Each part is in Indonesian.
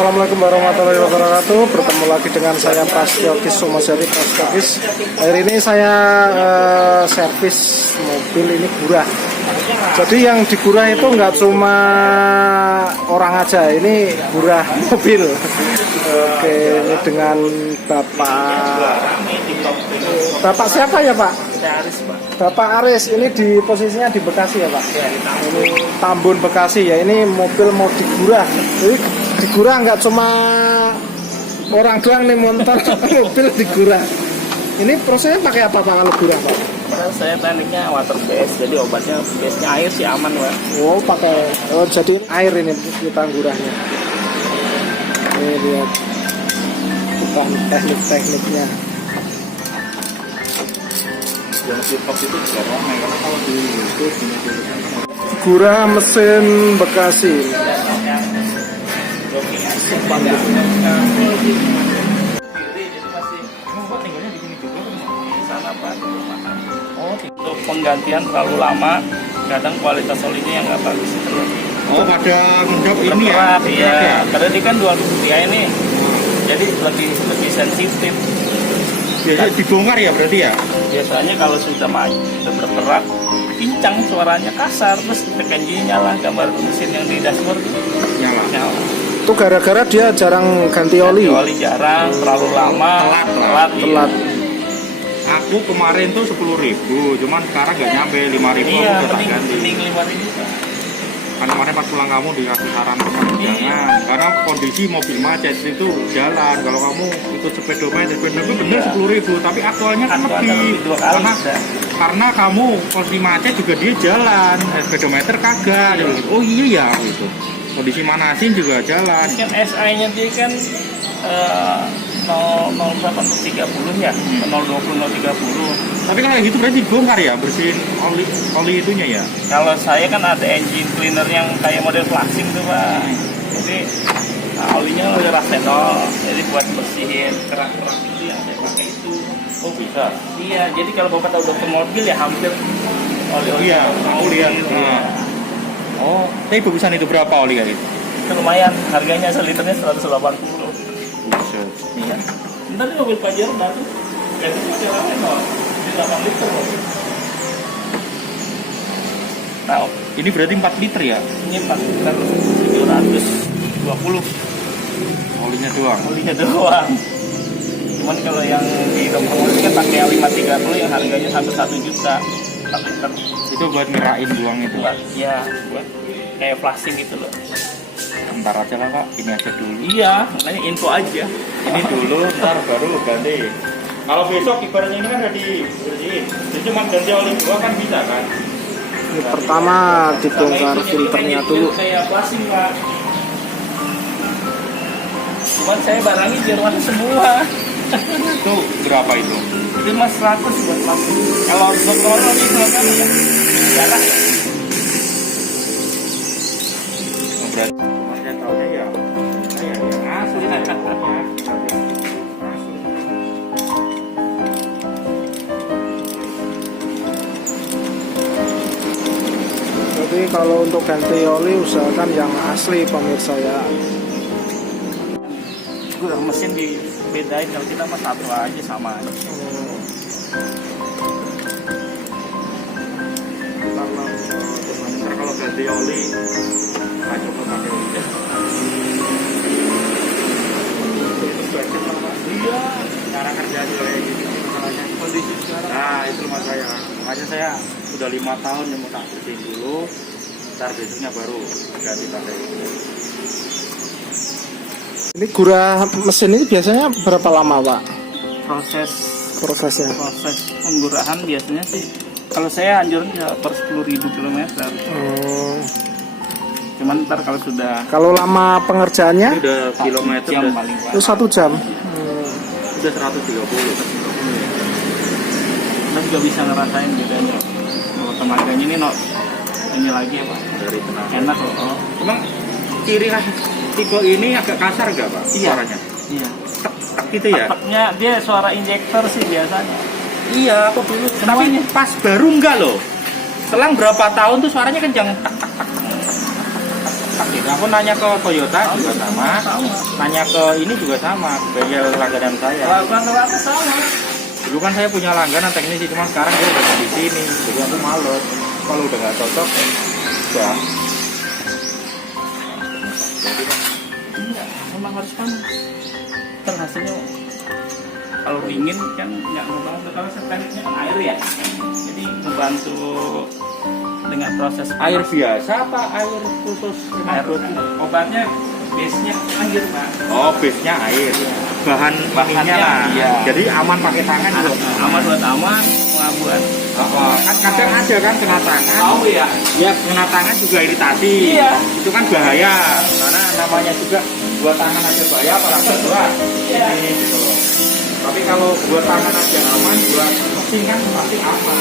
Assalamualaikum warahmatullahi wabarakatuh. Bertemu lagi dengan saya Prastyokis Somasari Prastyokis. Hari ini saya servis mobil ini Gurah. Jadi yang di Gurah itu nggak cuma orang aja, ini Gurah mobil. Oke, ini dengan Bapak siapa ya Pak? Bapak Aris, ini di posisinya di Bekasi ya Pak? Ini Tambun Bekasi ya, ini mobil mau digurah. Jadi digurah nggak cuma orang doang nih, motor mobil digurah. Ini prosesnya pakai apa Pak kalau gurah Pak? Saya tekniknya water base, jadi obatnya base-nya air sih aman Pak. Oh pakai, jadi air ini kita gurahnya. Ini lihat bukan teknik-tekniknya. Yang sirkop itu juga ramai, karena kalau di YouTube Gurah mesin Bekasi. Untuk penggantian terlalu lama, kadang kualitas olinya yang nggak bagus. Oh pada ngendap ini ya? Iya, karena dia kan 2 ya ini, jadi lebih sensitif. Biasanya dibongkar ya berarti ya? Biasanya kalau sudah bergerak, pincang, suaranya kasar, terus tekan G nyala, gambar mesin yang di dashboard nyala. Itu gara-gara dia jarang ganti oli. Oli jarang, terlalu lama, telat. Aku kemarin tuh 10.000, cuman sekarang nggak nyampe 5.000. Iya, aku udah tak ganti. mending 5.000. Karena kemarin pas pulang kamu dikasih saran jangan, karena kondisi mobil macet itu jalan. Kalau kamu ikut speedometer bener 10.000, tapi aktualnya kan lebih. 2 kali Karena kamu kondisi macet juga dia jalan, speedometer kagak. Oh iya ya gitu. Kondisi manasin juga jalan. Kan SI-nya dia kan 0,30 ya, 0,20, 0,30. Tapi kalau gitu berarti dibongkar ya, bersihin oli itunya ya. Kalau saya kan ada engine cleaner yang kayak model flashing tuh Pak. Jadi olinya udah rasenol, jadi buat bersihin kerak-kerak itu yang saya pakai itu. Oh bisa. Iya, jadi kalau Bapak tahu dokter mobil ya hampir oli-oli. Iya, aku lihat. Nah. Oh, tapi bagusan itu berapa oli kali? Itu lumayan, harganya seliternya 180. Buset. Iya. Bentar nih mobil Pajero baru. Itu masih rasenol. Di 8 liter loh. Nah, Ini berarti 4 liter ya? ini 4 liter 720. Olinya doang. Olinya doang. Cuman kalau yang di dokter mobil kan pakai 530 yang harganya sampai 1 juta 4 liter. Itu buat ngerain doang itu. Buat kayak flashing gitu loh. Ntar aja lah Kak, ini aja dulu. Iya, makanya info aja. Ini dulu, ntar baru ganti. Kalau besok ibaratnya ini kan udah dibersihin, jadi cuma ganti oli dua kan bisa kan? Ini pertama dibongkar filternya dulu. Saya flashing Pak. Cuman saya barangnya Jerman semua. Itu berapa itu? Itu mas 100 buat flashing. Kalau dokter ini kan ya jarang ya. Berarti cuma saya tahunya ya, yang asli Jadi kalau untuk ganti oli usahakan yang asli pemirsa ya. Gurah mesin dibedain, kalau kita mah satu aja sama aja. Ntar kalau ganti oli, saya coba pakai oli. Iya, Cara kerja juga kayak gitu masalahnya. kondisi sekarang. Nah itu rumah saya, makanya saya udah 5 tahun yang mau tak bersihin dulu, ntar besoknya baru ganti pakai ini. Ini gurah mesin ini biasanya berapa lama Pak prosesnya? Proses penggurahan biasanya sih, kalau saya anjurin ya per 10.000 km. Cuman ntar kalau sudah Kalau lama pengerjaannya? Ini udah kilometer jam udah, paling Itu 1 jam. udah 130. kita juga bisa ngerasain bedanya. Kalau tenaganya ini lagi ya Pak, Dari tenaga. enak loh. Emang ciri khas tipe ini agak kasar gak Pak? Iya. Suaranya? Iya. Tek gitu ya? Teknya dia suara injektor sih biasanya. Iya, aku dulu. Tapi Semuanya. pas baru enggak loh. Selang berapa tahun tuh suaranya kencang. Tak, tak, tak. sakit. Aku nanya ke Toyota juga sama, nanya ke ini juga sama, bengkel langganan saya. Rata-rata sama. Dulu kan saya punya langganan teknisi, cuma sekarang dia udah di sini, jadi aku males. Kalau udah nggak cocok, udah. Enggak, memang harus kan terhasilnya kalau dingin kan nggak membantu, kalau setelahnya kan air ya, jadi membantu dengan proses Air biasa apa air khusus? air obatnya base-nya air Pak. Oh, base-nya air. Bahannya Bahannya, lah. iya. Jadi aman pakai tangan juga. Aman buat aman, buat Kan kadang ada kan kena tangan. tahu ya. Ya kena tangan juga iritasi. Iya. Itu kan bahaya. Karena namanya juga buat tangan aja bahaya, apalagi buat Iya. ini gitu loh. Tapi kalau buat tangan aja aman, buat mesin kan pasti aman.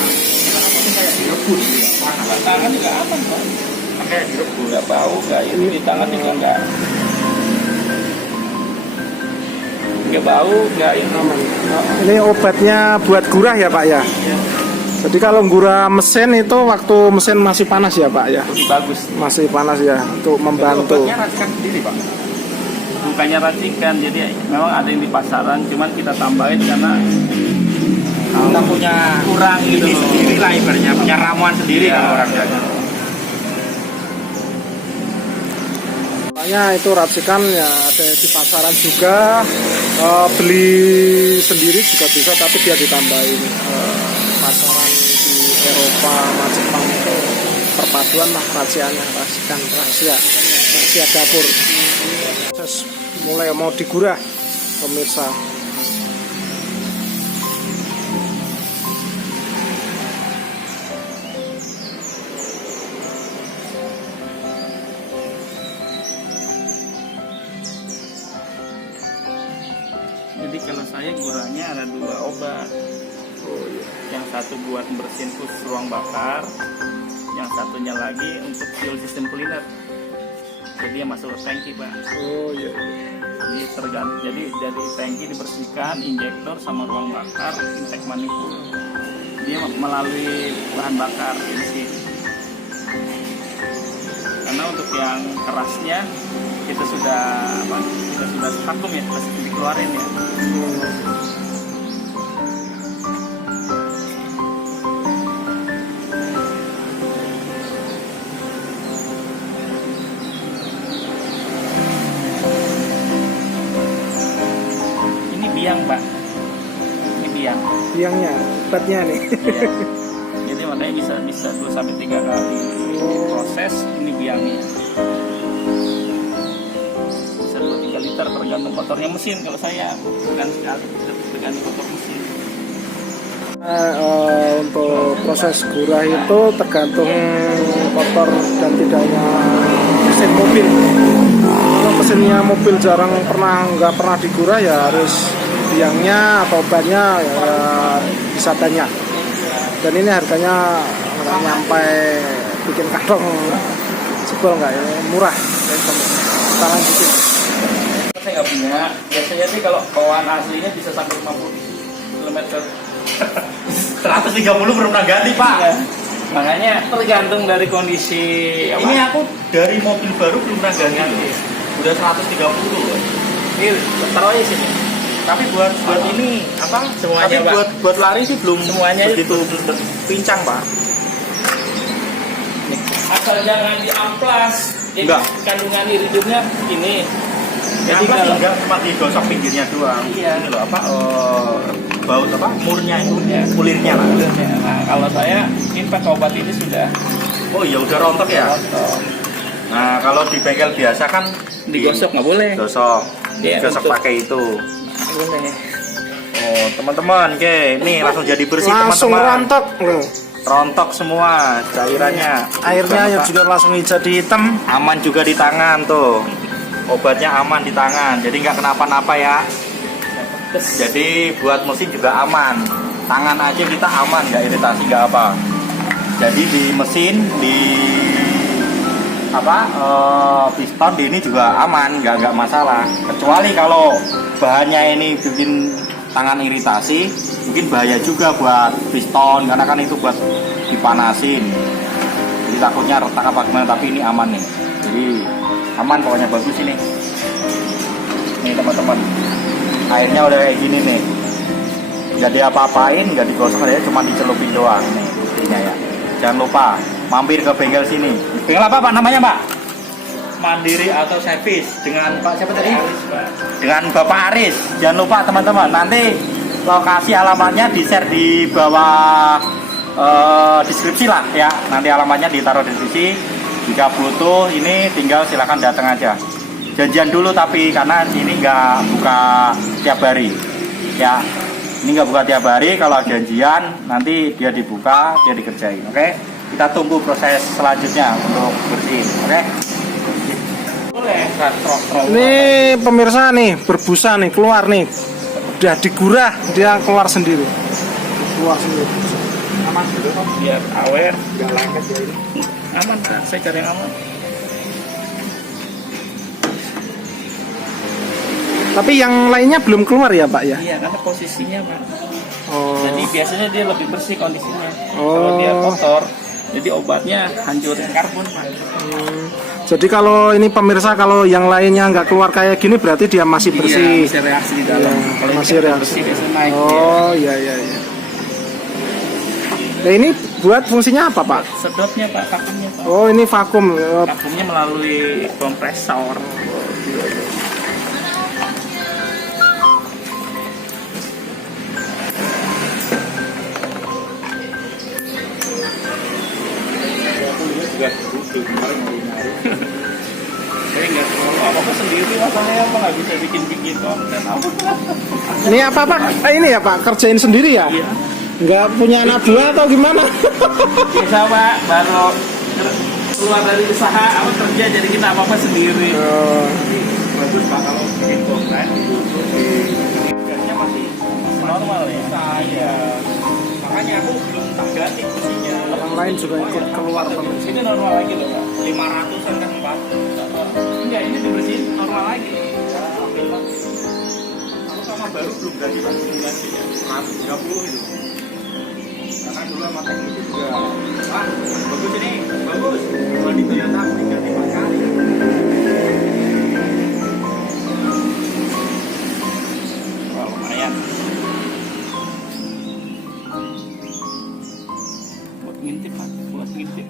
Karena mesin kayak direbus ya. Buat tangan juga aman Pak. Kan kayak direbus. Nggak bau, nggak ini di tangan juga nggak bau, nggak ini. Ini obatnya buat gurah ya Pak ya. Jadi kalau gurah mesin itu waktu mesin masih panas ya Pak ya. Lebih bagus. Masih panas ya untuk membantu. Obatnya racikan sendiri Pak. Bukannya racikan, jadi memang ada yang di pasaran, cuman kita tambahin karena Kita punya kurang gitu ini loh. sendiri lah ibaratnya, punya ramuan sendiri Iya. kalau orang jaga. Soalnya itu racikan ya ada di pasaran juga, beli sendiri juga bisa, tapi dia ditambahin pasaran di Eropa sama Jepang itu perpaduan lah rahasianya, rahasia dapur. Proses mulai mau digurah pemirsa. Jadi kalau saya gurahnya ada 2 obat. Yang satu buat bersihin khusus ruang bakar, yang satunya lagi untuk fuel system cleaner. Jadi yang masuk ke tangki Pak. Oh iya. Jadi tergantung. Jadi dari tangki dibersihkan, injektor sama ruang bakar, intake manifold. Dia melalui bahan bakar bensin. Karena untuk yang kerasnya kita sudah vakum ya, kita dikeluarin ya. Ini biang Pak, ini biang. Biangnya, obatnya nih. Iya. Jadi makanya bisa 2-3 kali proses ini biangnya. Bisa 2-3 liter tergantung kotornya mesin. Kalau saya bukan sekali, tergantung kotor mesin. Untuk proses gurah itu tergantung kotor dan tidaknya mesin mobil. Kalau mesinnya mobil nggak pernah digurah ya harus biangnya atau bannya ya bisa banyak. Dan ini harganya nggak nyampe bikin kantong jebol nggak ya, murah. Kita lanjutin. Saya nggak punya. Biasanya sih kalau bawaan aslinya bisa sampai 50 km. 130 belum pernah ganti Pak. Ya. Makanya tergantung dari kondisi apa? Ini aku dari mobil baru belum pernah ganti. Udah 130. Ini taruh aja sini. Tapi buat ini apa? Semuanya, Tapi Pak. buat lari sih belum Semuanya begitu pincang Pak. Asal jangan diamplas. Jadi Enggak. kandungan iridiumnya ini. Jadi Jadi kalau enggak cuma digosok pinggirnya doang. Iya. Ini loh apa? Baut apa? Murnya itu, Ya. kulitnya lah. nah, kalau saya ini pakai obat ini sudah Oh iya udah rontok ya. kotor. Nah kalau di bengkel biasa kan Digosok nggak boleh. digosok, Iya, digosok untuk- pakai itu. Boleh. Oh teman-teman, nih langsung jadi bersih Langsung teman-teman. rontok loh. Rontok semua cairannya. Airnya Bukan, ya Pak. juga langsung jadi hitam. Aman juga di tangan tuh. Obatnya aman di tangan, jadi nggak kenapa-napa ya. Jadi buat mesin juga aman. Tangan aja kita aman, nggak iritasi, nggak apa. Jadi di mesin, di piston di ini juga aman, nggak masalah. Kecuali kalau bahannya ini bikin tangan iritasi, mungkin bahaya juga buat piston karena kan itu buat dipanasin. Jadi takutnya retak apa gimana, tapi ini aman nih. Jadi aman pokoknya, bagus ini. Nih teman-teman, airnya udah kayak gini nih, nggak diapa-apain, nggak digosok ya, cuma dicelupin doang nih buktinya ya. Jangan lupa mampir ke bengkel sini. Bengkel apa Pak namanya Pak? Mandiri Auto Service dengan Pak siapa tadi? Dengan Bapak Aris. Jangan lupa teman-teman, nanti lokasi alamatnya di-share di bawah deskripsi lah ya. Nanti alamatnya ditaruh di deskripsi. Jika butuh ini tinggal silakan datang aja. Janjian dulu tapi karena ini nggak buka tiap hari ya. Ini nggak buka tiap hari, kalau janjian nanti dia dibuka, dia dikerjain. Oke? Kita tunggu proses selanjutnya untuk bersihin. Oke? Ini pemirsa nih berbusa nih, keluar nih, udah digurah, dia keluar sendiri. Aman dulu biar awet, nggak lengket ya ini. Aman Pak, saya cari yang aman. Tapi yang lainnya belum keluar ya Pak ya? Iya, karena posisinya Pak. Oh. Jadi biasanya dia lebih bersih kondisinya. Oh. Kalau dia kotor, jadi obatnya hancurin karbon Pak. Jadi kalau ini pemirsa, kalau yang lainnya nggak keluar kayak gini berarti dia masih bersih. Iya, masih reaksi di dalam. Iya, Kalau masih ini kan reaksi. bersih biasanya naik. Oh iya. Nah ini buat fungsinya apa Pak? Sedotnya Pak, vakumnya Pak. Oh ini vakum. Vakumnya melalui kompresor. Saya nggak tahu apa-apa sendiri, masalahnya apa nggak bisa bikin konten apa. Ini apa Pak? Ini ya Pak, kerjain sendiri ya? Iya. Nggak punya anak buah atau gimana? Bisa Pak, baru keluar dari usaha apa kerja jadi kita apa-apa sendiri. Oh. Bagus Pak kalau bikin konten itu kerjanya masih normal ya. Saya makanya aku belum tak ganti fungsinya. Orang lain juga ikut keluar pemirsa. Ini normal lagi loh Pak, 500an kan Pak. Enggak, ini dibersihin normal lagi. Aku sama baru belum ganti Pak, belum ganti ya, 130 itu. Karena dulu sama teknisi juga, Pak, bagus ini, bagus. Kalau di Toyota aku diganti 4 kali. Wah, lumayan. Buat ngintip Pak, buat ngintip.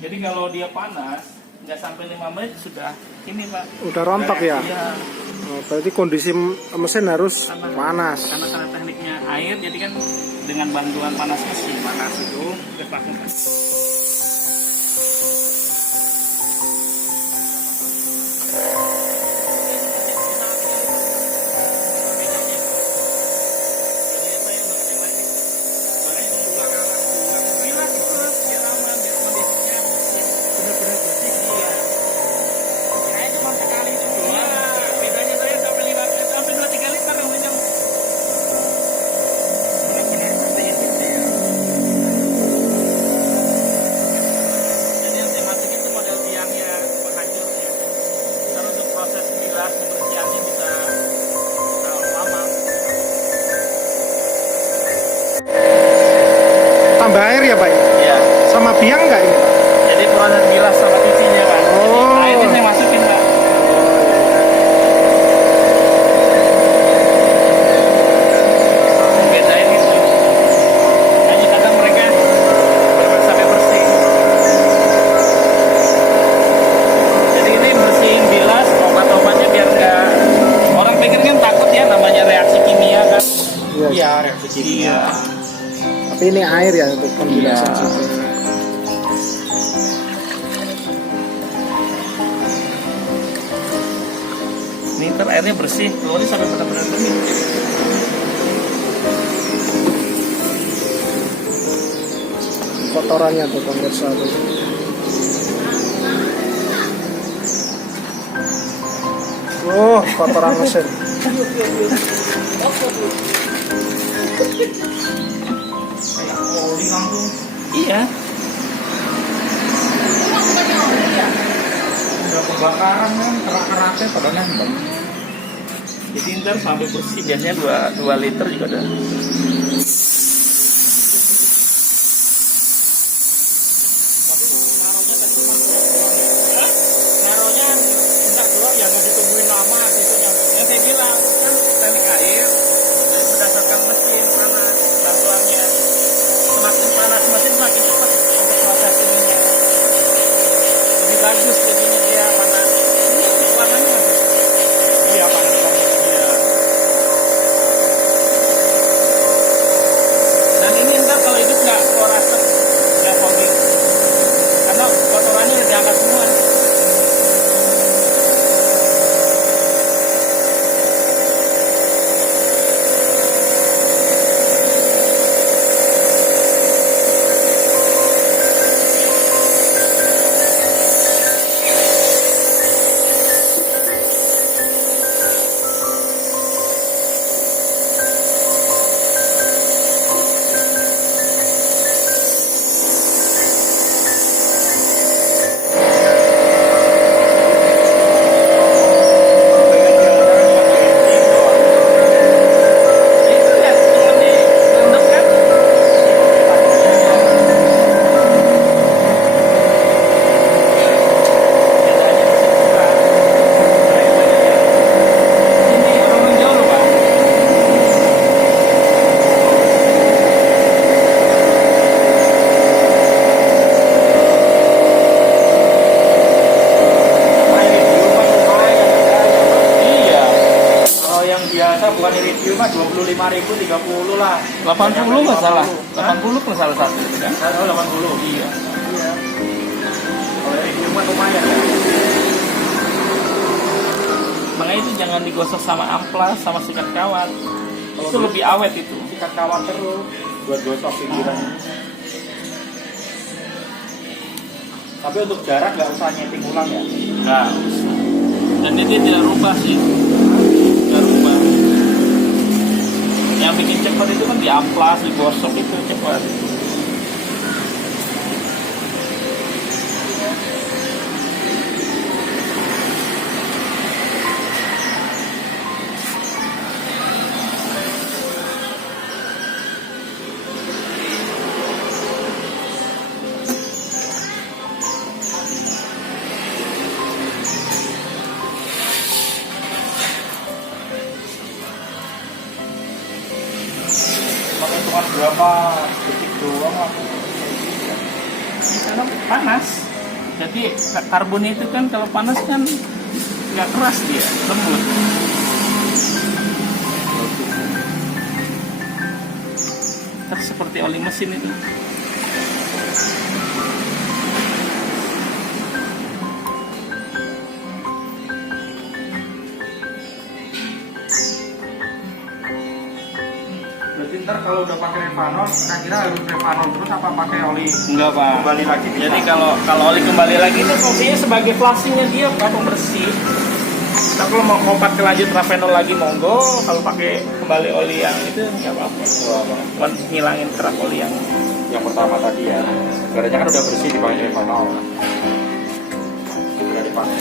Jadi kalau dia panas, nggak sampai 5 menit sudah ini Pak. Udah rontok ya? Iya. Oh, berarti kondisi mesin harus panas. Karena tekniknya air, jadi kan dengan bantuan panas mesin, panas itu ke vakum. Tambah air ya Pak? Iya. Sama biang nggak ini? Jadi proses bilas sama cucinya Pak. Oh. Jadi airnya saya masukin Pak. Bedain itu. Hanya kadang mereka benar sampai bersih. Jadi ini bersihin bilas obat-obatnya biar nggak, orang pikir kan takut ya namanya reaksi kimia kan. Iya. Reaksi kimia. Tapi ini air ya untuk pembilasan Iya. juga. Ini ntar airnya bersih, keluarnya sampai benar-benar bening. Kotorannya tuh pemirsa tuh. Oh, kotoran mesin. Kayak oli langsung. Iya. Udah kebakaran kan, kerak-keraknya pada nembang. Jadi ntar sampai bersih, biasanya 2 liter juga udah. Tapi naruhnya tadi cuma 2 doang ya. biasa bukan iridium mah 25.000, 30 lah. 80 nggak salah. 80 nggak salah satu kan? Oh, 80. Iya. Kalau iridium mah lumayan ya. Makanya itu jangan digosok sama amplas sama sikat kawat. Itu lebih awet itu. Sikat kawat terus buat gosok pinggirannya. Tapi untuk jarak nggak usah nyeting ulang ya. Nah, dan dia tidak rubah sih, nggak rubah. Yang bikin cepat itu kan di amplas, digosok itu cepat. Hitungan berapa detik doang aku. Karena panas. Jadi karbon itu kan kalau panas kan nggak keras dia, lembut. Terus seperti oli mesin itu. Berarti ntar kalau udah pakai Revanol, kira-kira harus Revanol terus apa pakai oli Enggak pak. kembali lagi? Bisa? Jadi kalau oli kembali lagi itu fungsinya sebagai flushingnya dia pak, pembersih. Kita kalau mau pakai lanjut Ravenol lagi monggo, kalau pakai kembali oli yang itu nggak apa-apa. Buat ngilangin kerak oli yang pertama tadi ya. Garanya kan udah bersih dipakai Revanol. Udah dipakai.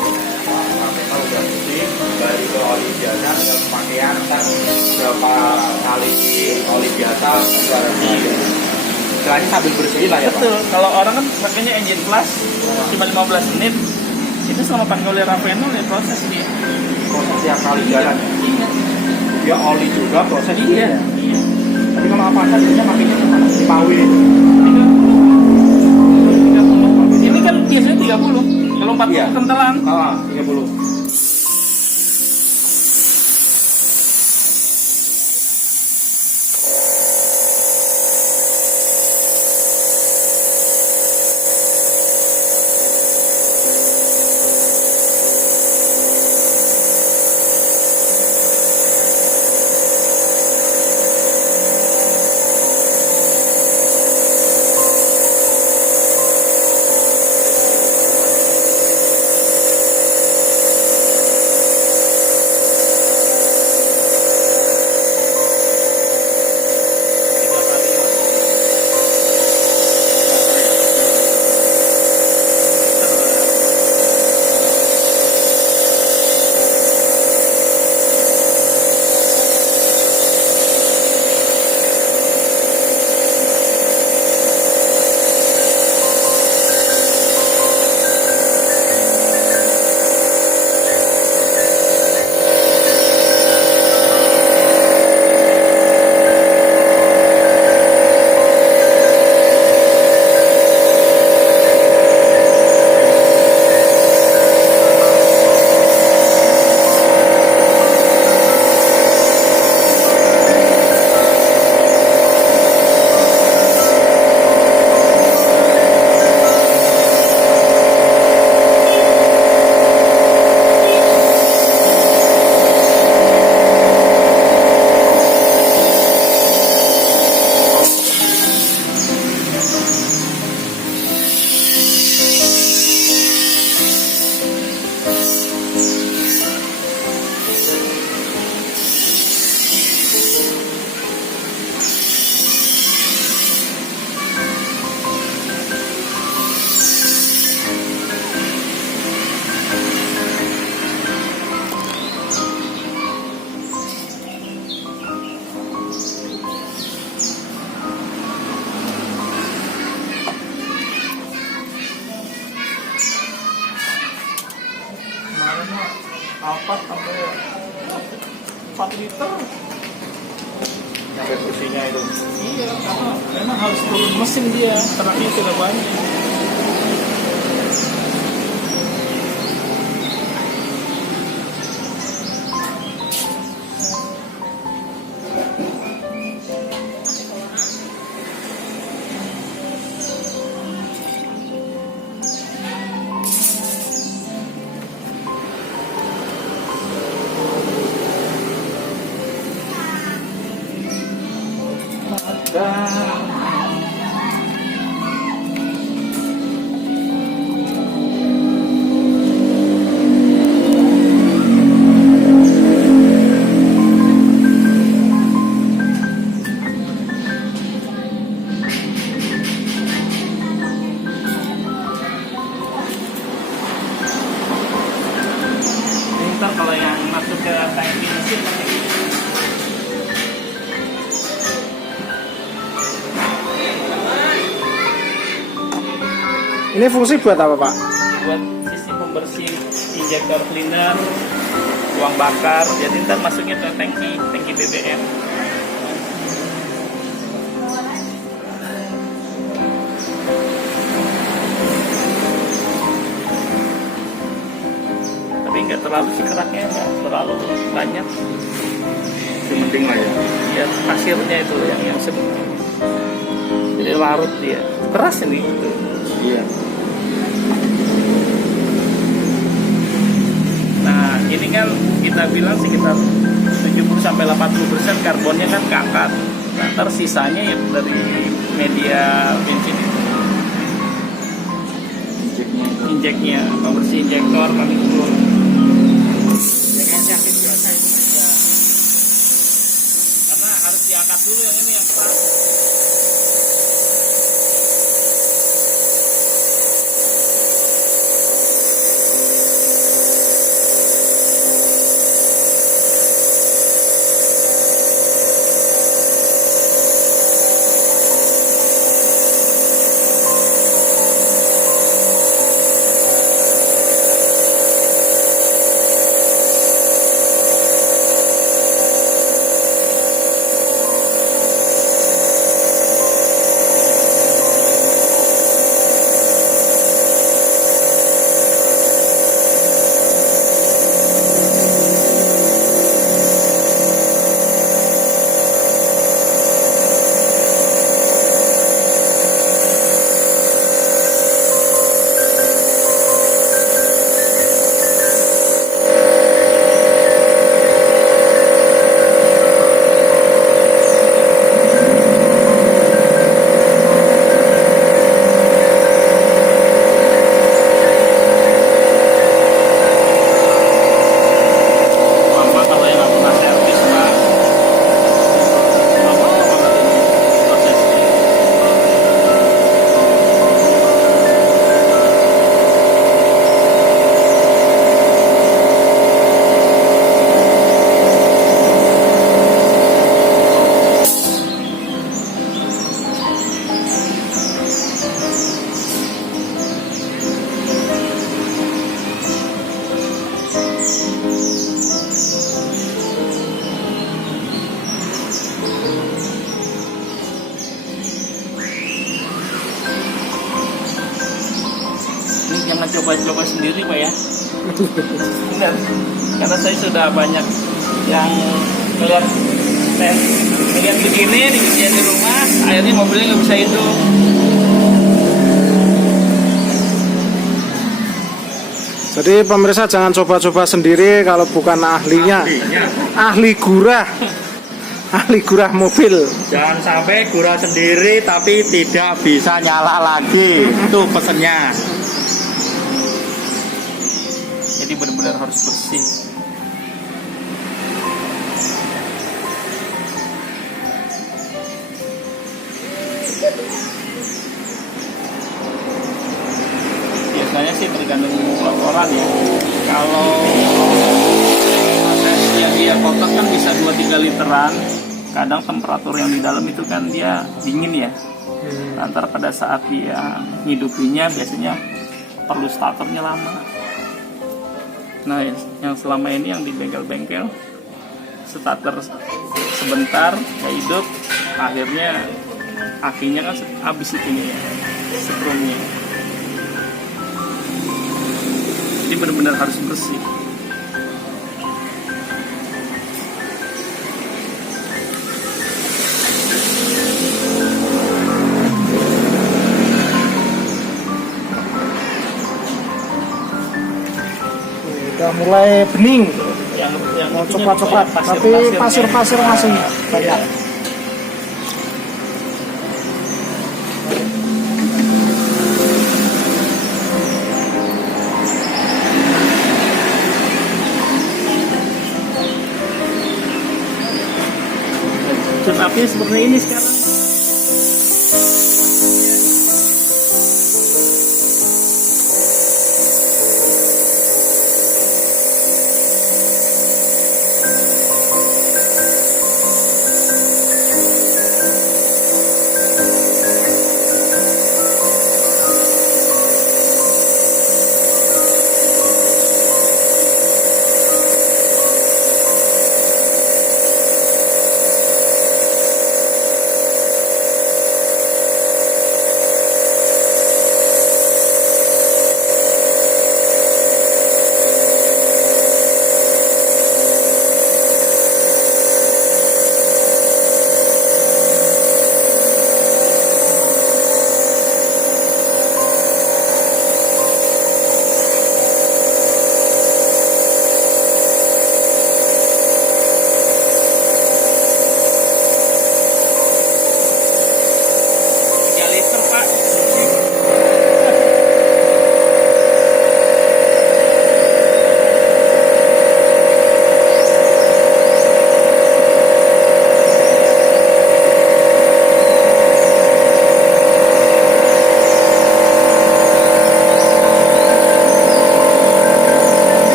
Kalau udah bersih, kembali ke oli biasa, tinggal pemakaian ntar berapa kali oli biasa garansi. Istilahnya sambil bersih lah ya Pak. betul. Kalau orang kan pakainya engine plus cuma 15 menit, itu selama pakai oli Ravenol ya proses dia. Proses tiap kali jalan ya. Iya. Ya oli juga proses Iya. juga ya. Iya. Tapi kalau Avanza biasanya pakainya cuma 5W. 30. Ini kan biasanya 30. Kalau 40 Iya. kentelan. 30. Alphard sampai 4 liter. Sampai bersihnya itu. Iya, karena memang harus turun mesin dia, teraknya sudah banyak. Ntar kalau yang masuk ke tangki mesin pakai ini. Ini fungsi buat apa, Pak? Buat sisi pembersih injektor cleaner, uang bakar, jadi ntar masuknya ke tangki BBM. Tapi nggak terlalu sih keraknya, nggak terlalu banyak. Penting lah ya. Ya pasirnya itu yang jadi larut dia. Keras ini gitu. Iya. Nah, ini kan kita bilang sekitar 70-80% karbonnya kan keangkat. Nah, ntar sisanya ya dari media bensin itu. Injeknya, pembersih injektor, manifold. Yang yakin biasa itu juga. Karena harus diangkat dulu yang ini yang keras. Jangan coba-coba sendiri Pak ya. Benar. Karena saya sudah banyak yang melihat begini dikerjain di rumah, akhirnya mobilnya nggak bisa hidup. Jadi pemirsa jangan coba-coba sendiri kalau bukan ahlinya. Ahli gurah. Ahli gurah mobil. Jangan sampai gurah sendiri tapi tidak bisa nyala lagi. Itu pesennya. Jadi benar-benar harus bersih. Biasanya sih tergantung laporan ya. Kalau proses yang dia kotak kan bisa 2-3 literan. Kadang temperatur yang di dalam itu kan dia dingin ya. Antara pada saat dia hidupinya biasanya perlu starternya lama. Nah, yang selama ini yang di bengkel-bengkel starter sebentar ya hidup, akhirnya akinya kan habis itunya ya, setrumnya. Jadi benar-benar harus bersih. Udah mulai bening. Yang Mau coklat-coklat, tapi pasir-pasir masih banyak. tune up-nya seperti ini sekarang.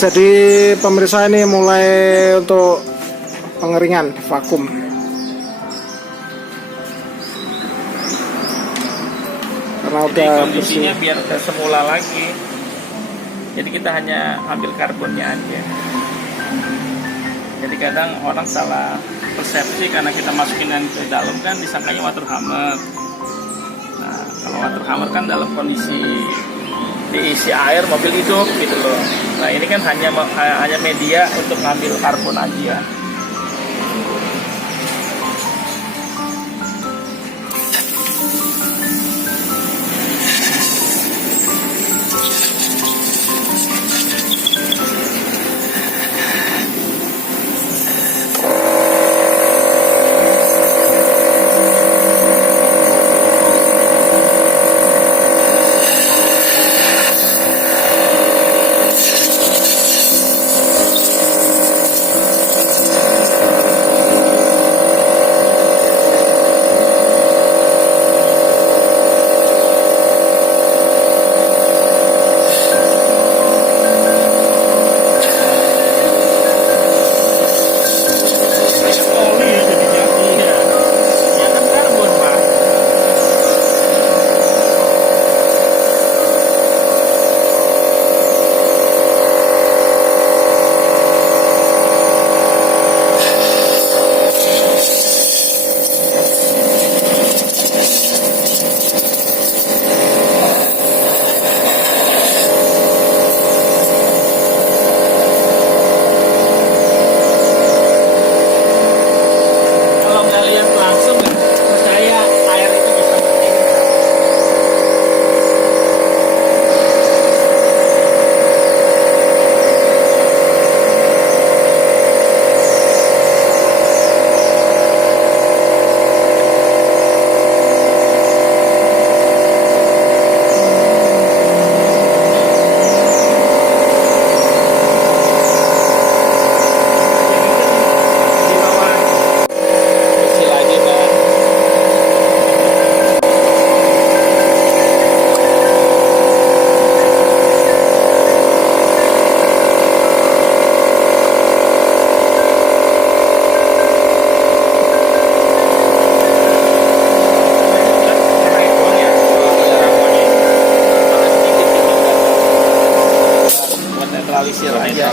jadi pemirsa ini mulai untuk pengeringan vakum. Karena Jadi udah kondisinya bersih. biar semula lagi. Jadi kita hanya ambil karbonnya aja. Jadi kadang orang salah persepsi karena kita masukin ke dalam kan disangkanya water hammer. Nah, kalau water hammer kan dalam kondisi diisi air mobil hidup gitu loh. Nah, ini kan hanya media untuk ngambil karbon aja. netralisir aja.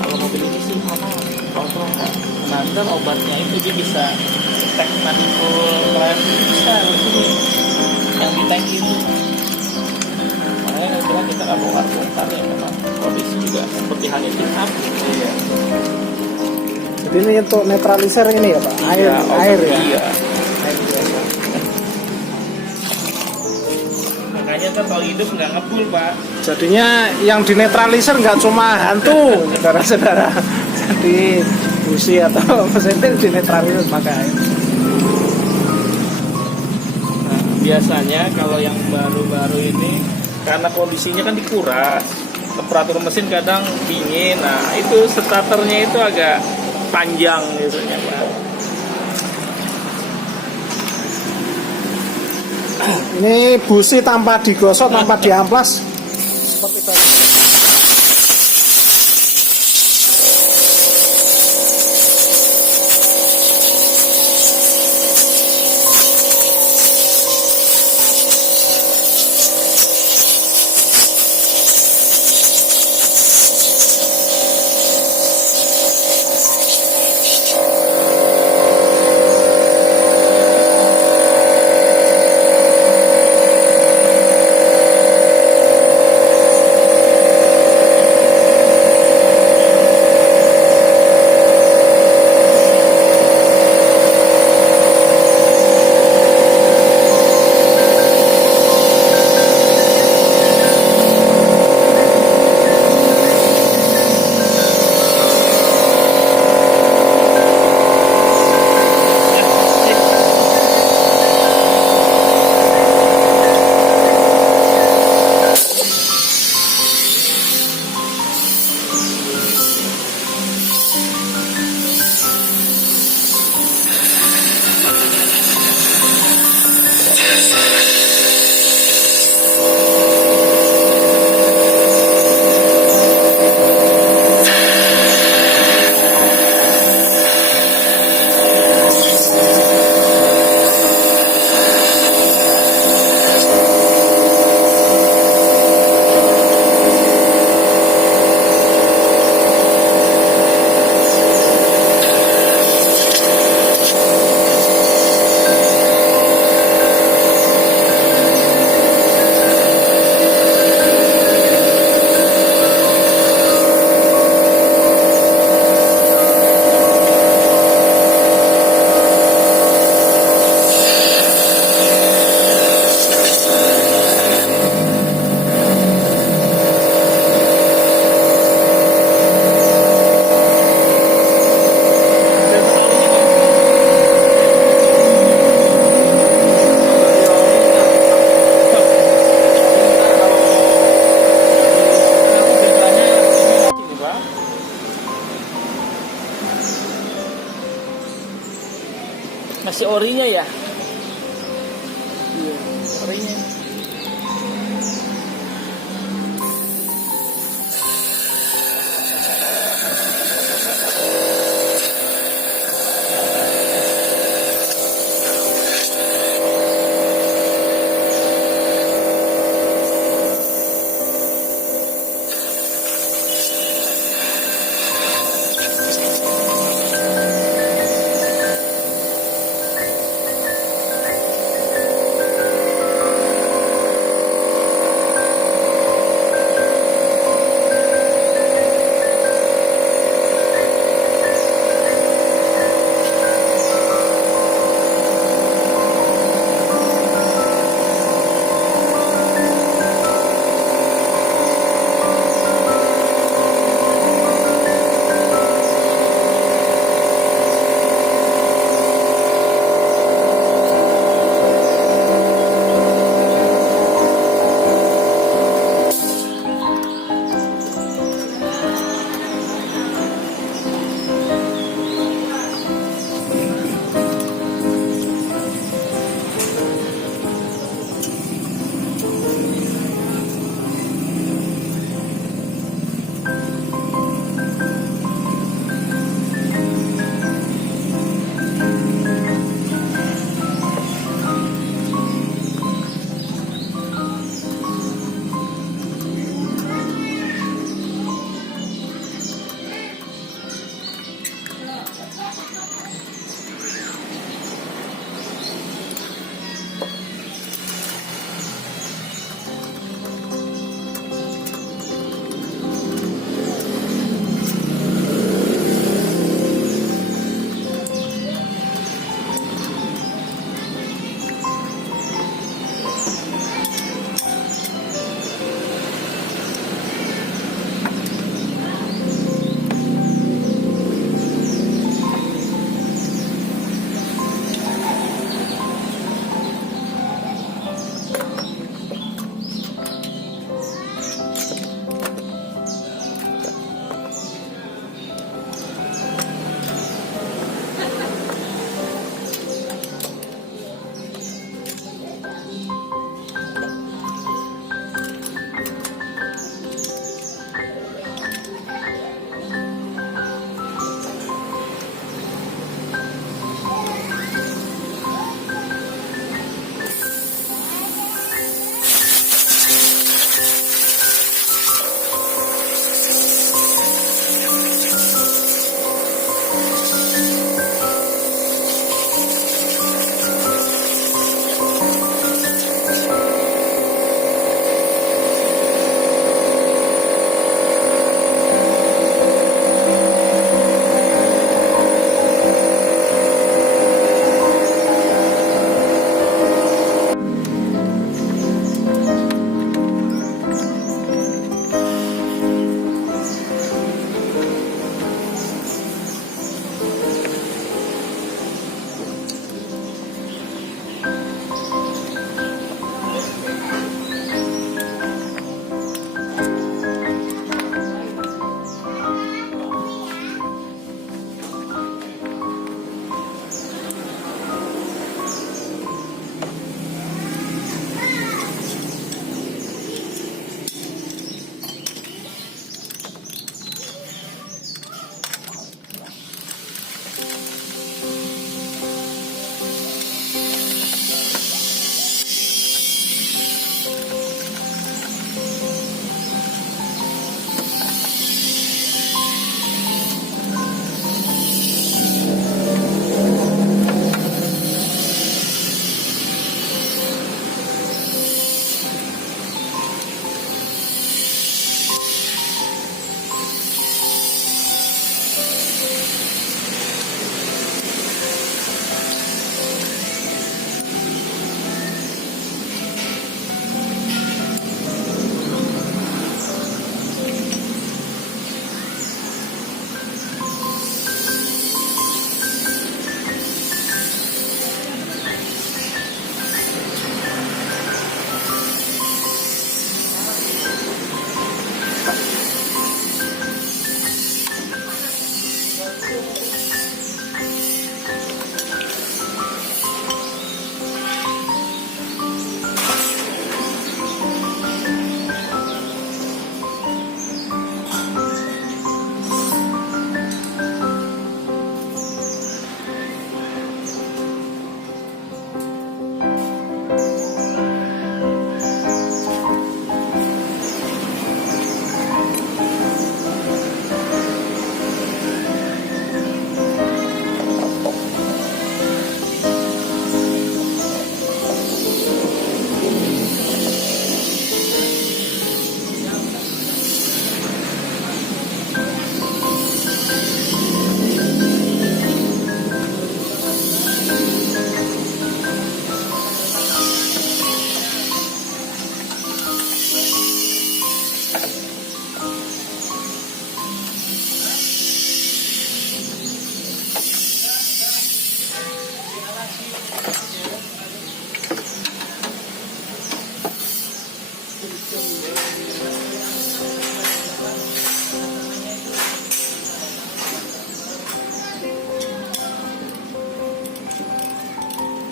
Kalau mobil ini sih aman, kontrol kan. Nah, ntar obatnya itu dia bisa cek manipul bisa di sini yang di tank itu. Makanya saya bilang kita nggak bongkar ya, memang kondisi juga seperti halnya pick up gitu ya. Jadi ini untuk netralisir ini ya Pak, air Ya, air ya. iya. Air biasa. Makanya kan kalau hidup nggak ngepul Pak. Jadinya yang dinetralisir nggak cuma hantu, saudara-saudara. Jadi busi atau mesin dinetralisir pakai air. Nah, biasanya kalau yang baru-baru ini karena kondisinya kan dikuras, temperatur mesin kadang dingin. Nah, itu starternya itu agak panjang biasanya Pak. Ini busi tanpa digosok, tanpa diamplas seperti tadi. Masih orinya ya? Iya, orinya.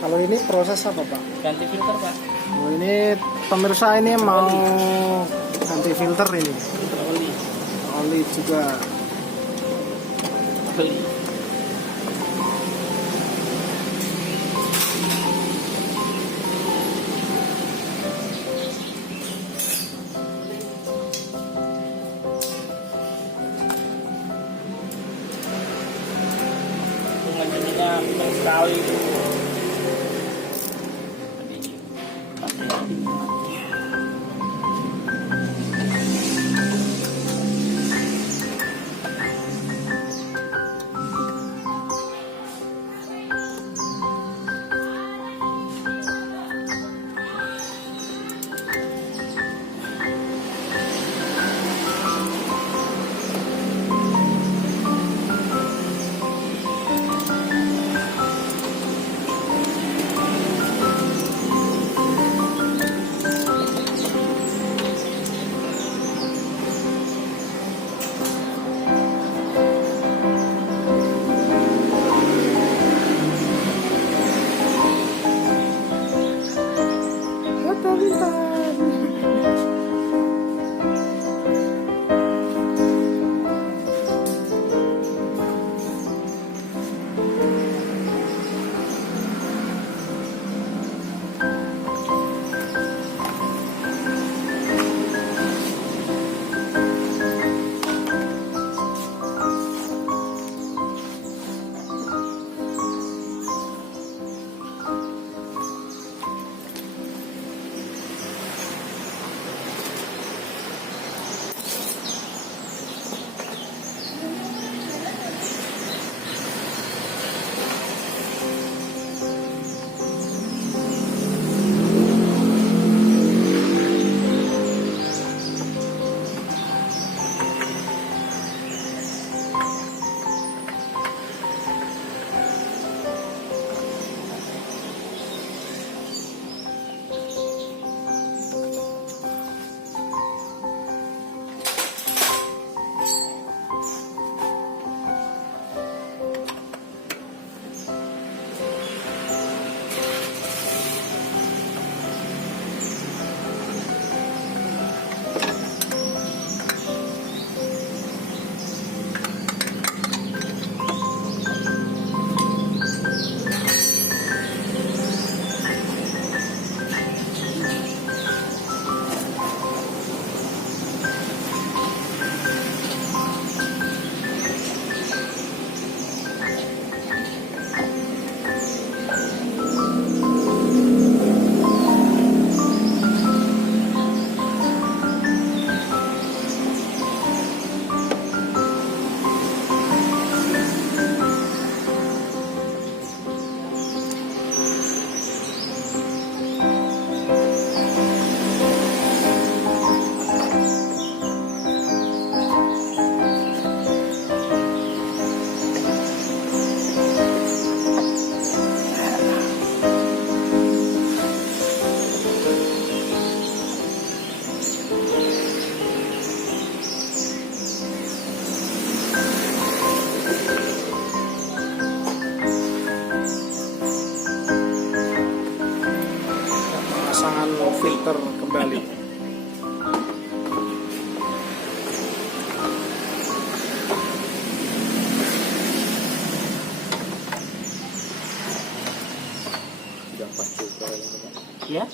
Kalau ini proses apa Pak? Ganti filter Pak. Oh, ini pemirsa ini mau ganti filter ini. Oli. Oli juga. Oli. Pengajiannya memang sekali. Pemasangan filter kembali. Sudah pas juga Ya.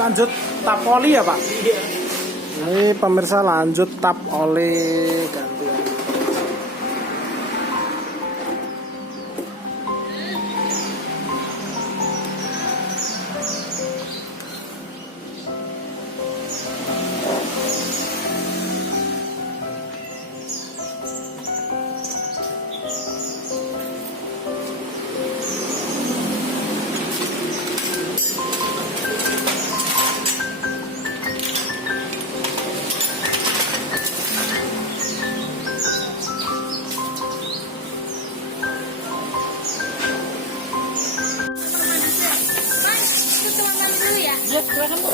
lanjut tap oli ya Pak? Iya. Ini pemirsa lanjut tap oli gantian. Ya, silakan Bu.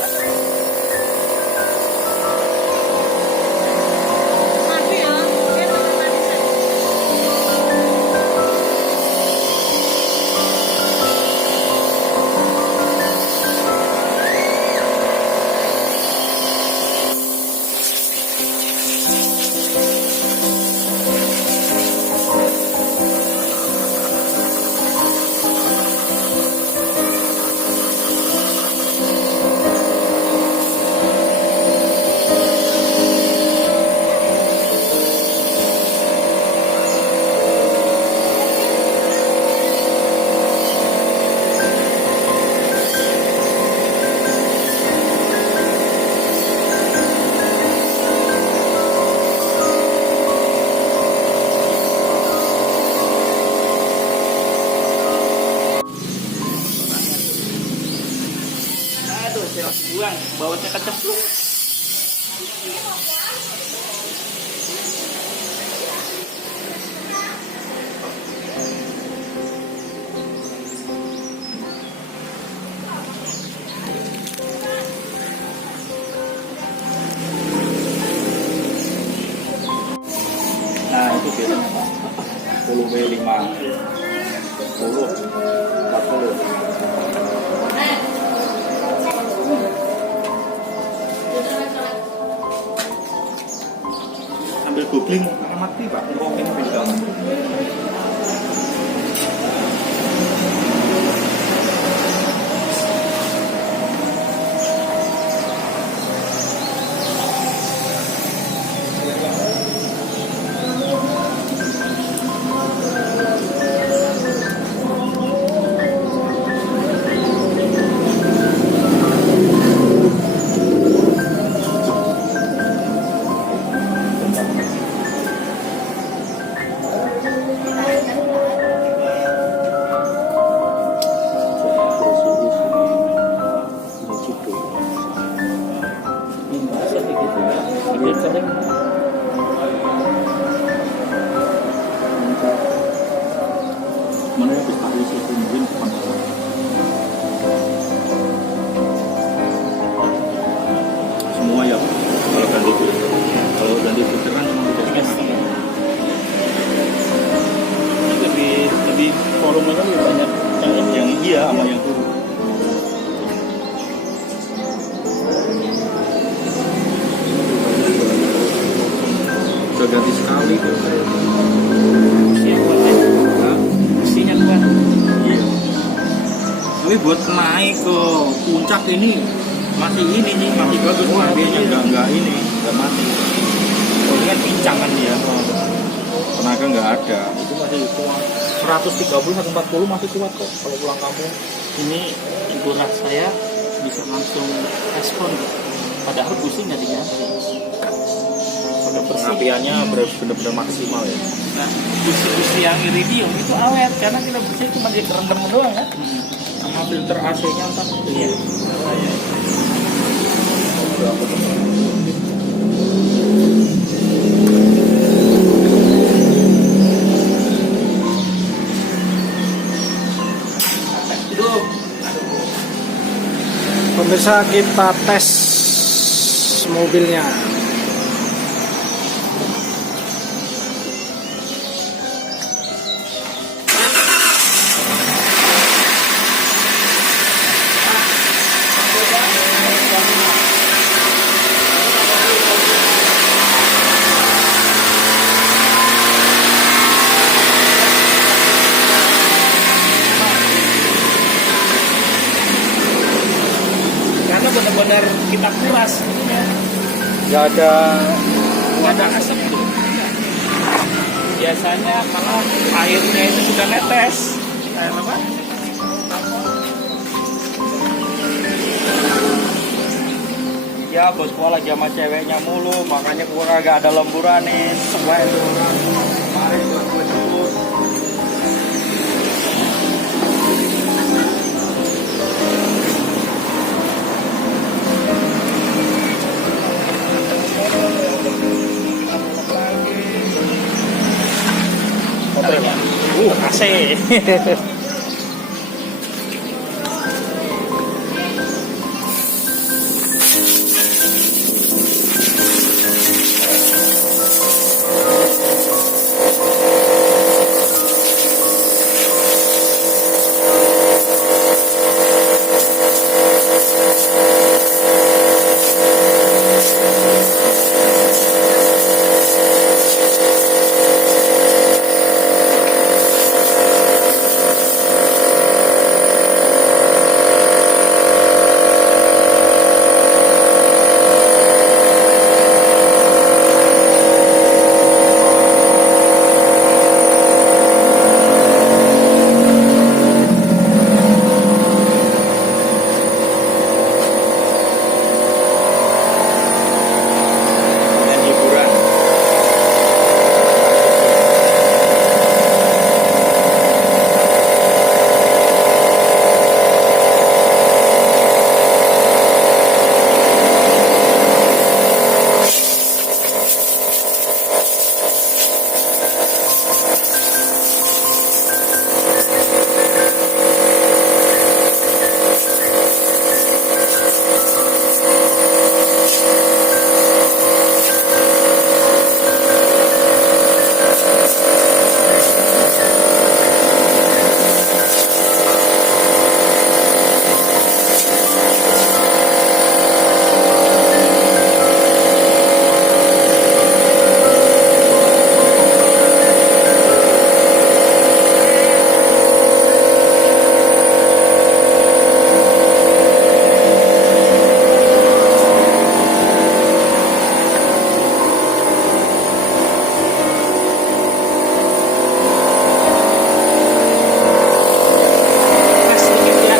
Aduh, saya buang, bawahnya kecemplung. Nah itu biasanya Pak 10 W5 10 40. Sambil googling mati Pak, ngomongin bintang. Bisa begitu ya. Biar kering. Mana yang bisa isi mungkin pada semua ya Pak. Kalau ganti filter, kalau ganti filter kan cuma Tiga setengah. Lebih volumenya lebih banyak. yang iya sama yang turun. Udah ganti sekali kok saya. Mesinnya kuat ya. Hah? Mesinnya kuat. Iya. Tapi buat naik ke puncak ini masih ini nih, masih bagus mobilnya nggak ini, nggak mati. Oh, ini kan pincang kan dia. Tenaga nggak ada. Itu masih kuat. 130 140 masih kuat kok kalau pulang kampung. Ini ibu ras saya bisa langsung respon. Padahal busi nggak diganti. Pada bersih. Pengapiannya benar-benar maksimal ya. Nah, busi-busi yang iridium itu awet karena kita bersih cuma dia kerendam doang kan. Sama filter AC-nya entah. Iya. Pemirsa, kita tes mobilnya. Karena benar-benar kadar kita kuras, Nggak ada nggak ada asap tuh. Biasanya kalau airnya itu sudah netes, air apa? ya bos gua lagi sama ceweknya mulu, makanya gua kagak ada lemburan nih. Semua itu kemarin gua jemput. AC. Dan hiburan. Pas sedikit ya.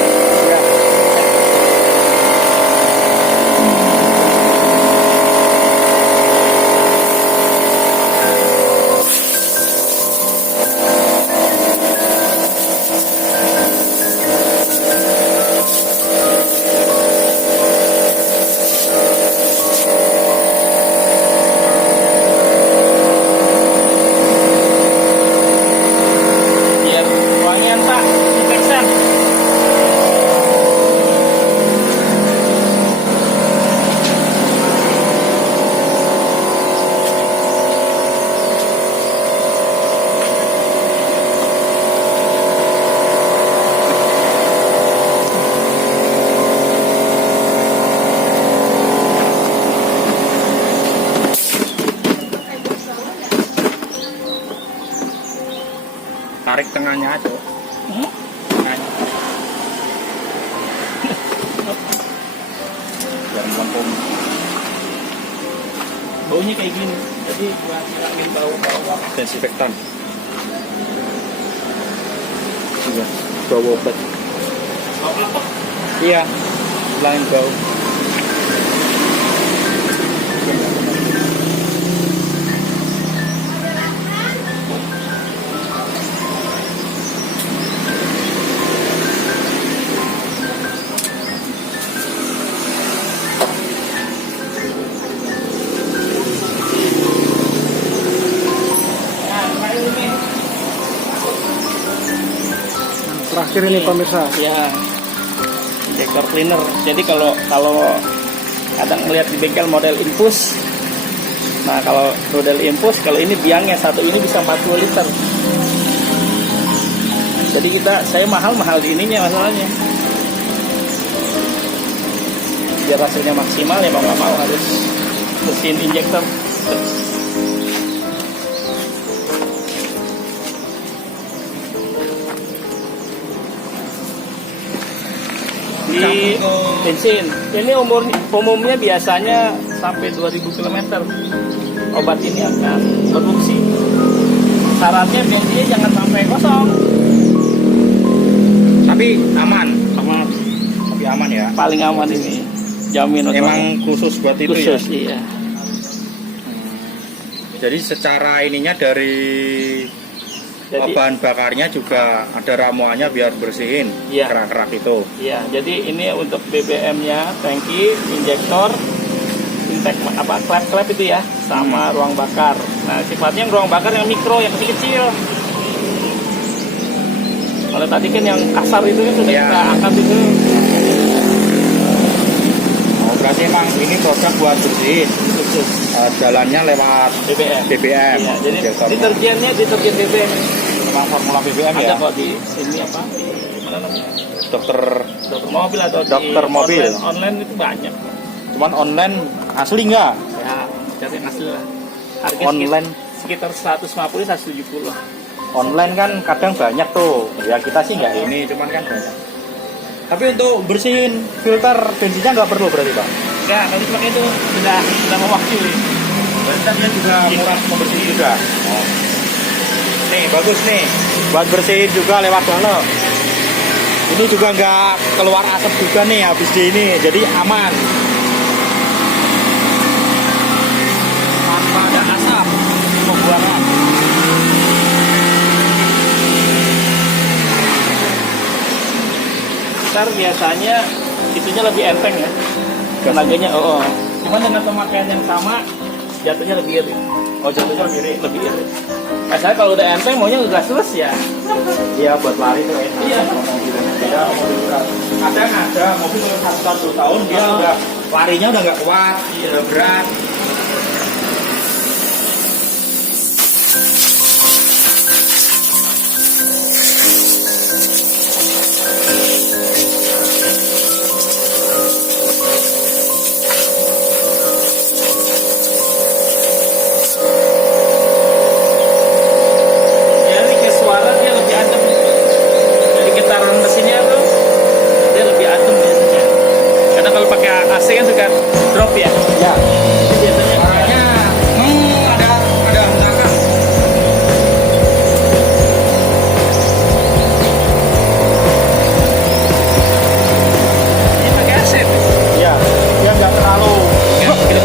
Biar wangian Pak, diperiksa. Tarik tengahnya aja. Tengahnya. Biar melengkung. Baunya kayak gini, jadi gua ngilangin bau-bau apa. Desinfektan. Iya, bau obat. Bau apa? Iya, hilangin bau. Nah, kayak ini. Terakhir ini pemirsa. Ya, injektor cleaner. Jadi kalau kadang melihat di bengkel model infus, nah kalau model infus, kalau ini biangnya satu ini bisa 40 liter. Jadi saya mahal di ininya masalahnya. Biar hasilnya maksimal ya mau nggak mau harus mesin injektor. di bensin. Ini umumnya biasanya sampai 2000 km obat ini akan produksi. Syaratnya bensinnya jangan sampai kosong. Tapi aman. Aman. Tapi aman ya. Paling aman ini. Jamin. Emang khusus buat itu khusus, ya. Iya. Jadi secara ininya dari bahan bakarnya juga ada ramuannya biar bersihin Iya. kerak-kerak itu. Iya, jadi ini untuk BBM-nya, tangki, injektor, intek klep-klep itu ya, sama ruang bakar. Nah, sifatnya ruang bakar yang mikro, yang kecil-kecil. Kalau tadi kan yang kasar itu kan sudah Iya. kita angkat itu. Oh, berarti emang ini produk buat bersihin. Khusus Jalannya lewat BBM. BBM. Iya, jadi Injektornya. deterjennya deterjen BBM. Memang formula BBM Ada ya. kok di sini apa? Di mana namanya? Dokter Dokter mobil atau Dokter di mobil. online itu banyak. cuman online asli nggak? Ya, cari yang asli lah. Harga Online. sekitar 150 170 lah. Online kan kadang banyak tuh. Ya kita sih nggak ini, cuman kan banyak. Tapi untuk bersihin filter bensinnya nggak perlu berarti Pak? Enggak, kalau pakai itu sudah mewakili. Berarti dia juga murah membersihin juga. Oh. Nih bagus nih, buat bersihin juga lewat dalam. Ini juga nggak keluar asap juga nih habis di ini, jadi aman. Tanpa ada asap pembuangan. Ntar biasanya itunya lebih enteng ya. Tenaganya, cuman dengan pemakaian yang sama, jatuhnya lebih irit. Oh jatuhnya lebih irit. Lebih irit. Saya kalau udah enteng maunya gasless ya. Iya buat lari tuh enak. Iya. Beda mobil berat. Kadang ada mobil kalau 1 tahun dia udah larinya udah nggak kuat, udah berat. Jadi ke suara dia lebih adem. Jadi getaran mesinnya tuh dia lebih adem biasanya. Karena kalau pakai AC kan suka drop ya. Ya. Jadi biasanya Suaranya ada hentakan. ini pakai AC. Iya. Dia nggak terlalu. Ya, gitu.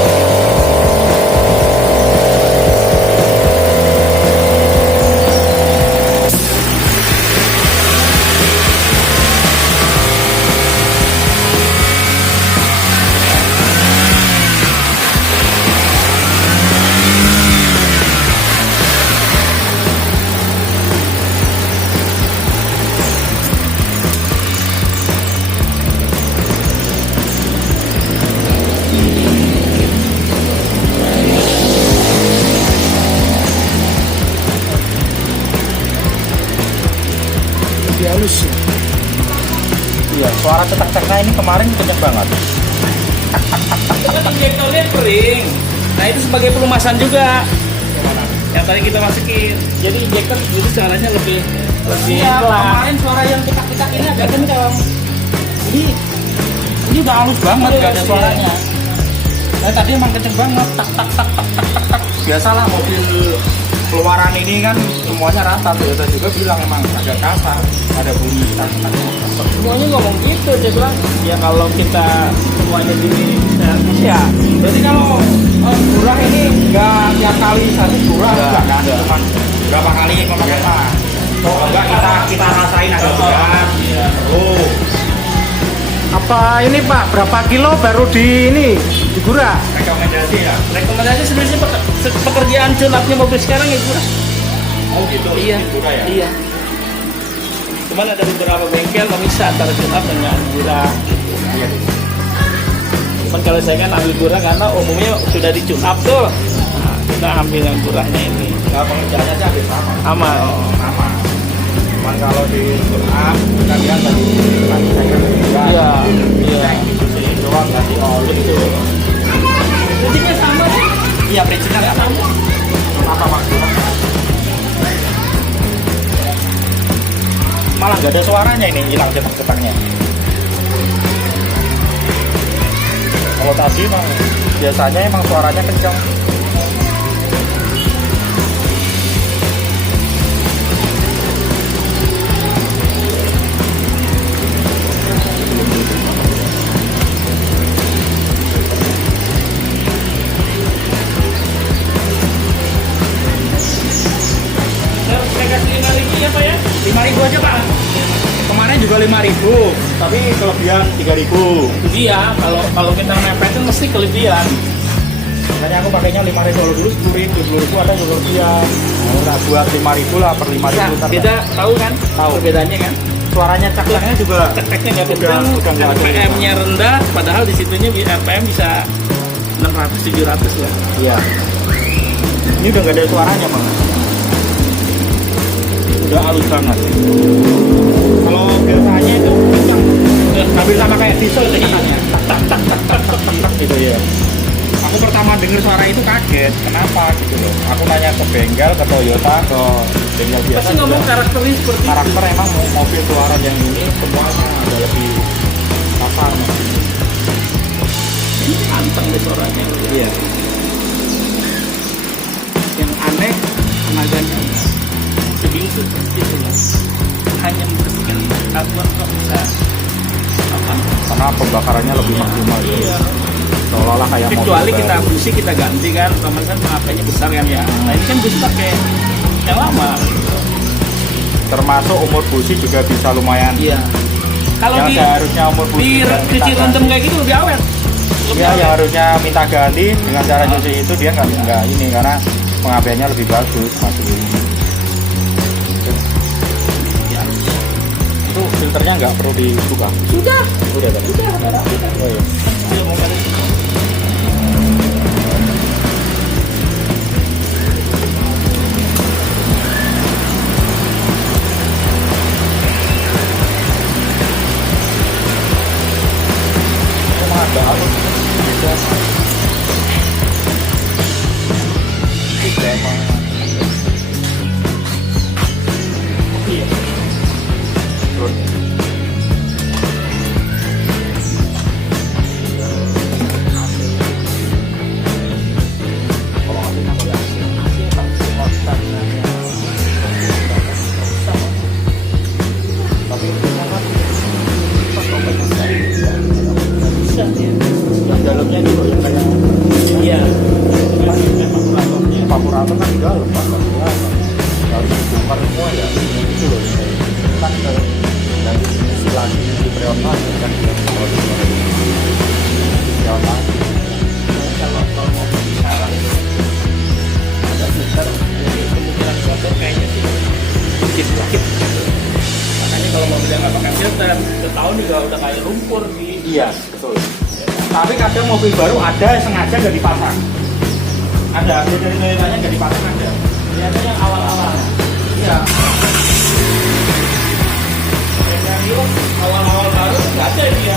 Lebih halus ya. Iya. Suara cetak-cetaknya ini kemarin kenceng banget. Itu kan injektornya kering. Nah itu sebagai pelumasan juga. Yang tadi kita masukin. Jadi injektor jadi suaranya lebih Iya. pelan. Kemarin suara yang cetak-cetak ini agak kenceng. Ini udah halus banget, nggak ada suaranya. Nah tadi emang kenceng banget, tak tak tak tak tak tak tak. Biasalah mobil keluaran ini kan semuanya rata. Toyota juga bilang emang agak kasar, ada bunyi tak tak tak. Semuanya ngomong gitu, dia bilang ya kalau kita semuanya di servis ya. Berarti kalau kurang ini nggak tiap kali satu kurang enggak kan? Cuman berapa kali memakai Pak? Oh enggak kita rasain agak berat. Iya. Oh, Apa ini Pak? Berapa kilo baru di ini digura? rekomendasi ya. Rekomendasi sebenarnya pekerjaan tune-up-nya mobil sekarang ya Gura. Oh gitu. Iya. Gura ya. Iya. Cuman ada beberapa bengkel memisah antara tune-up dengan Gura. Iya. Cuman kalau saya kan ambil Gura karena umumnya sudah di tune-up tuh. Nah, kita ambil yang Guranya ini. Nah, pengerjaannya sih hampir sama. Aman. Sama. Cuman kalau di up kita lihat tadi Iya. Iya. Ini doang ganti oli. Prinsipnya sama sih. Iya, prinsipnya nggak sama. Apa maksudnya? Malah nggak ada suaranya ini, hilang cetak-cetaknya. Kalau tadi emang biasanya emang suaranya kencang. Saya kasih 5.000 ya Pak ya? 5.000 aja Pak. Kemarin juga 5.000, tapi kelebihan 3.000. Iya, kalau kita mepetin mesti kelebihan. Makanya aku pakainya 5.000 dulu, 10.000 ada juga kelebihan. Nah, buat 5.000 lah per 5.000. Nah, beda tahu kan? Tahu. Perbedaannya kan? Suaranya caklarnya juga Ceteknya nggak Udah kencang, nggak ada. RPM-nya rendah, padahal di situnya RPM bisa 600-700 lah. iya. Ini udah nggak ada suaranya Bang. Udah halus banget. Kalau biasanya itu kencang. Hampir sama kayak diesel kecengangannya. Gitu ya. Aku pertama dengar suara itu kaget. Kenapa gitu loh. Aku nanya ke bengkel, ke Toyota, ke bengkel biasa. Pasti ngomong juga. karakteris seperti itu. Karakter emang mobil keluaran yang ini semuanya ada lebih kasar. Ini anteng di suaranya. Iya. Yang aneh, tenaganya sebingsu gitu loh. Hanya membersihkan karbon kok bisa apa? Karena pembakarannya lebih maksimal. Iya. Seolah-olah kayak Kecuali mobil kita baru. busi kita ganti kan, teman kan pengapainya besar kan ya. Nah ini kan busi pakai yang lama. Termasuk umur busi juga bisa lumayan. Iya. Kalau Yang di seharusnya umur busi dia cuci minta rendem ganti. kayak gitu lebih awet. Iya, ya harusnya minta ganti dengan cara cuci itu dia nggak ini karena pengabaiannya lebih bagus masuk ini. Ya. Itu filternya nggak perlu dibuka. Sudah. Udah kan? Oh, iya. Sudah mau kali. Emang ada halus. Iya. Terus Bisa ya. yang dalamnya gitu ya kayak Iya. evaporator kan di dalam Pak. Harus dibongkar semua ya. Itu loh. Kan dan isi lagi di preon lagi kan kalau di preon lagi. Kalau mau sekarang ada filter, jadi kemungkinan kotor kayaknya sih sedikit. Makanya kalau mobil yang nggak pakai filter, setahun juga udah kayak lumpur di. Iya, betul. Tapi kadang mobil baru ada yang sengaja nggak dipasang. Ada, dari Toyotanya nggak dipasang ada. Biasanya yang awal-awal. Iya. Yang awal-awal baru nggak ada dia.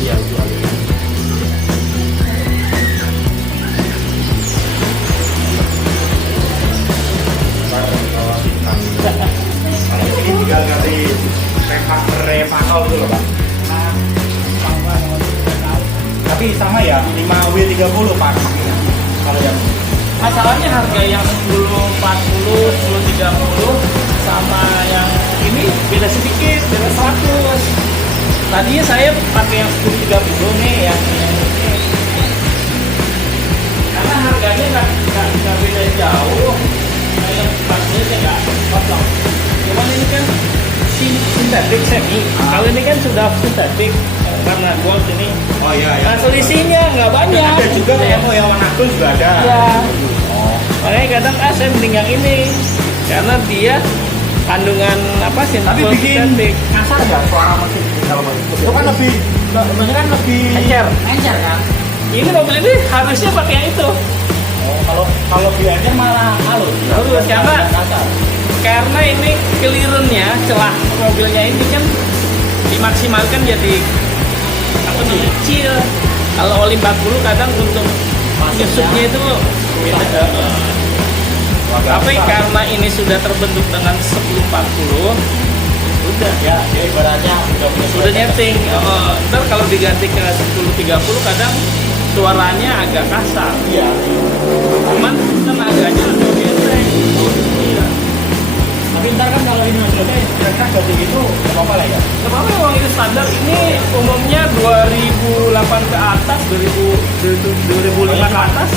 Iya, itu ada. Kalau ini tinggal ganti remakol dulu Pak. Tapi sama ya, 5W30 Pak. Kalau yang Masalahnya harga yang 1040, 1030 sama yang ini beda sedikit, beda 100. Tadinya saya pakai yang 1030 nih yang ini. Karena harganya nggak beda jauh. Nah, yang 40 saya nggak potong. Cuman ini kan sintetik semi. Kalau ini kan sudah sintetik karena gold ini. oh iya Nah, selisihnya nggak banyak. Ada juga yang warna gold juga ada. Iya. Oh, Makanya kadang saya mending yang ini karena dia kandungan apa sih? tapi bikin kasar nggak suara mesin kalau mesin? Itu kan lebih, maksudnya kan lebih encer kan? Ini mobil ini harusnya pakai yang itu. Oh, kalau biasanya malah halus. Halus, karena kasar. karena ini clearance-nya celah mobilnya ini kan dimaksimalkan jadi apa tuh kecil. Kalau oli 40 kadang untuk nyusupnya itu beda. Tapi karena ini sudah terbentuk dengan 1040 Udah. Ya, dia ibaratnya Udah nyeting. Ntar kalau diganti ke 1030 kadang suaranya agak kasar. Iya. Cuman tenaganya agak getrek. Iya. Tapi ntar kan kalau ini maksudnya kira-kira ganti gitu nggak apa-apa lah ya. Gak apa-apa, uang ini standar. Ini umumnya 2008 ke atas, 2005 ke atas.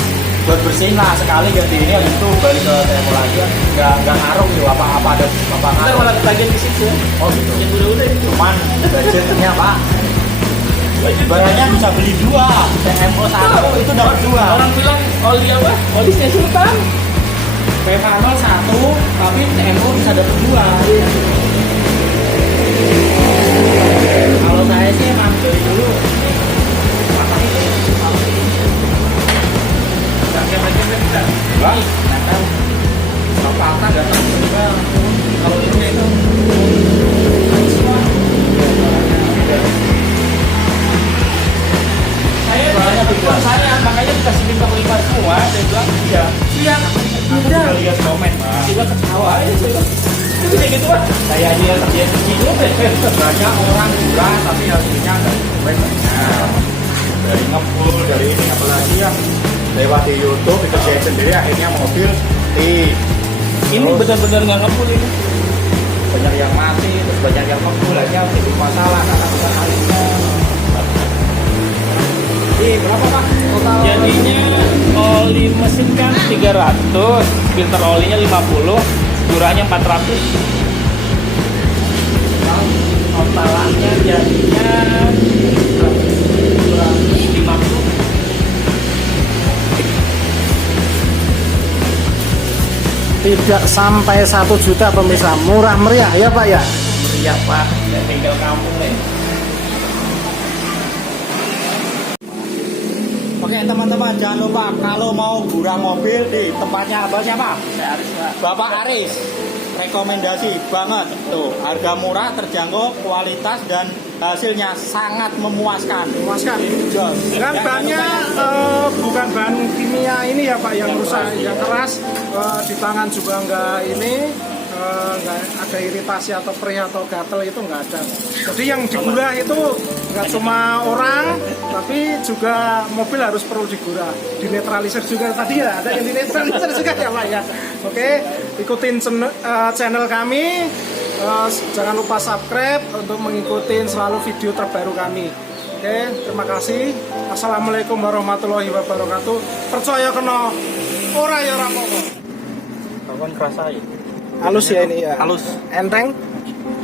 Buat bersihin lah sekali ganti ini, habis itu balik ke temu lagi, nggak ngaruh gitu apa ada apa Ntar ngaruh. malah ketagihan di situ. Oh gitu. Yang udah itu. Cuman budgetnya Pak, ibaratnya bisa beli dua, TMO satu itu dapat dua. Orang bilang oli apa? Oli Sultan. Pevanol satu, tapi TMO bisa dapat dua. Kalau saya sih emang dari dulu apa itu? Geprek-geprek bisa. Enggak, nggak tahu. Apa nggak tahu juga. Kalau ini itu Saya makanya dikasih bintang 5 semua. Saya bilang iya. Iya. udah lihat komen Pak. Kita ketawa aja saya bilang. Itu kayak gitu Pak. Saya aja yang kerja di sini banyak orang murah tapi hasilnya nggak sesuai. Nah, dari ngebul dari ini apalagi yang lewat di YouTube dikerjain sendiri akhirnya mobil Ini benar-benar nggak ngebul ini. banyak yang mati terus banyak yang ngebul akhirnya jadi masalah karena bukan halnya. Berapa Pak total? Jadinya oli mesin kan 300, filter olinya 50, curahnya 400. Totalannya jadinya 250. Tidak sampai 1 juta pemirsa, murah meriah ya Pak ya. Meriah Pak, nggak tinggal kampung nih. Oke teman-teman, jangan lupa kalau mau gurah mobil di tempatnya apa siapa? Saya Aris Pak. Bapak Aris. Rekomendasi banget tuh, harga murah, terjangkau, kualitas dan hasilnya sangat memuaskan. Memuaskan. Jos. Kan bannya bukan bahan kimia ini ya Pak yang rusak, yang keras, di tangan juga enggak ini, nggak ada iritasi atau perih atau gatel, itu nggak ada. Jadi yang digurah itu nggak cuma orang, tapi juga mobil harus perlu digurah, dinetralisir juga tadi ya, ada yang dinetralisir juga ya Pak ya. Oke, ikutin channel kami, jangan lupa subscribe untuk mengikuti selalu video terbaru kami. Oke, terima kasih. Assalamualaikum warahmatullahi wabarakatuh. Percaya kena ora ya ora apa-apa. Kawan kerasain. Halus ya ini ya. Halus. Enteng.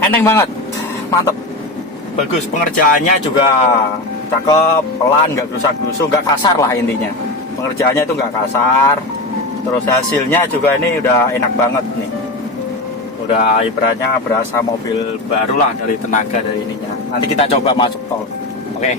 Enteng banget. Mantep. Bagus, pengerjaannya juga cakep, pelan, nggak gerusak-gerusuk, nggak kasar lah intinya. Pengerjaannya itu nggak kasar. Terus hasilnya juga ini udah enak banget nih. Udah ibaratnya berasa mobil baru lah dari tenaga dari ininya. Nanti kita coba masuk tol. Oke.